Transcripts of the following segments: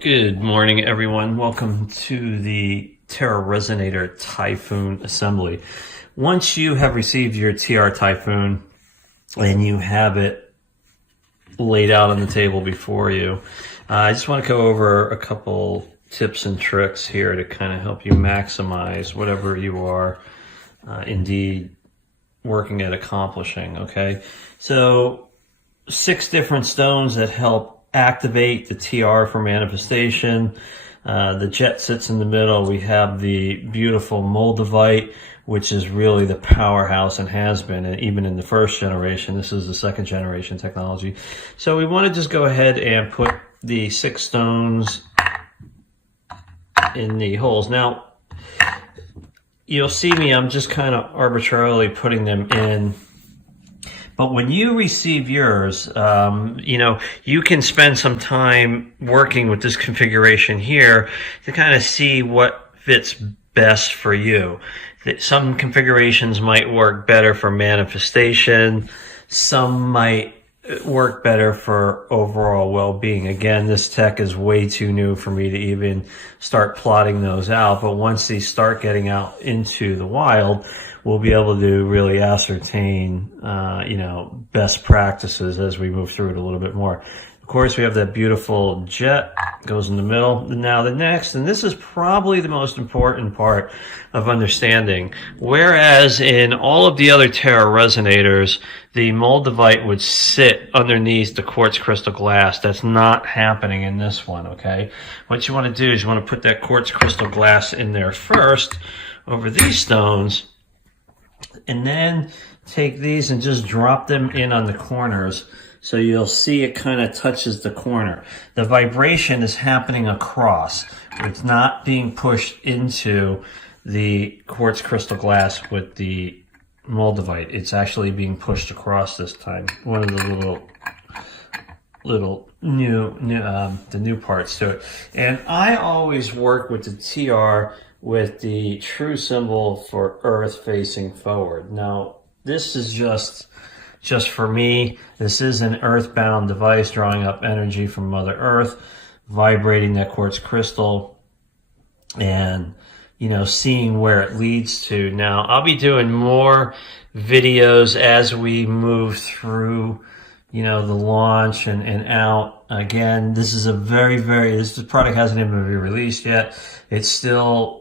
Good morning, everyone. Welcome to the Terra Resonator Typhoon assembly. Once you have received your TR Typhoon and you have it laid out on the table before you, I just want to go over a couple tips and tricks here to kind of help you maximize whatever you are indeed working at accomplishing, okay? So 6 different stones that help activate the TR for manifestation. The jet sits in the middle. We have the beautiful moldavite, which is really the powerhouse and has been, and even in the first generation. This is the second generation technology. So we want to just go ahead and put the 6 stones in the holes. Now, you'll see me, I'm just kind of arbitrarily putting them in. But when you receive yours, you can spend some time working with this configuration here to kind of see what fits best for you. Some configurations might work better for manifestation. Some might work better for overall well-being. Again, this tech is way too new for me to even start plotting those out. But once these start getting out into the wild, we'll be able to really ascertain, best practices as we move through it a little bit more. Of course, we have that beautiful jet goes in the middle. Now the next, and this is probably the most important part of understanding, whereas in all of the other Terra resonators, the moldavite would sit underneath the quartz crystal glass. That's not happening in this one, okay? What you want to do is you want to put that quartz crystal glass in there first over these stones, and then take these and just drop them in on the corners. So you'll see it kind of touches the corner. The vibration is happening across. It's not being pushed into the quartz crystal glass with the moldavite. It's actually being pushed across this time. One of the little new parts to it. And I always work with the TR with the true symbol for Earth facing forward. Now, this is just for me. This is an earthbound device drawing up energy from Mother Earth, vibrating that quartz crystal, and seeing where it leads to. Now, I'll be doing more videos as we move through the launch and out. Again, this is this product hasn't even been released yet. It's still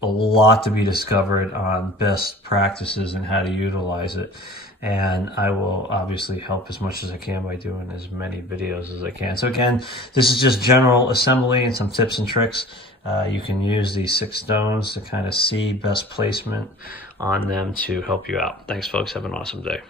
a lot to be discovered on best practices and how to utilize it. And I will obviously help as much as I can by doing as many videos as I can. So again, this is just general assembly and some tips and tricks. You can use these 6 stones to kind of see best placement on them to help you out. Thanks, folks. Have an awesome day.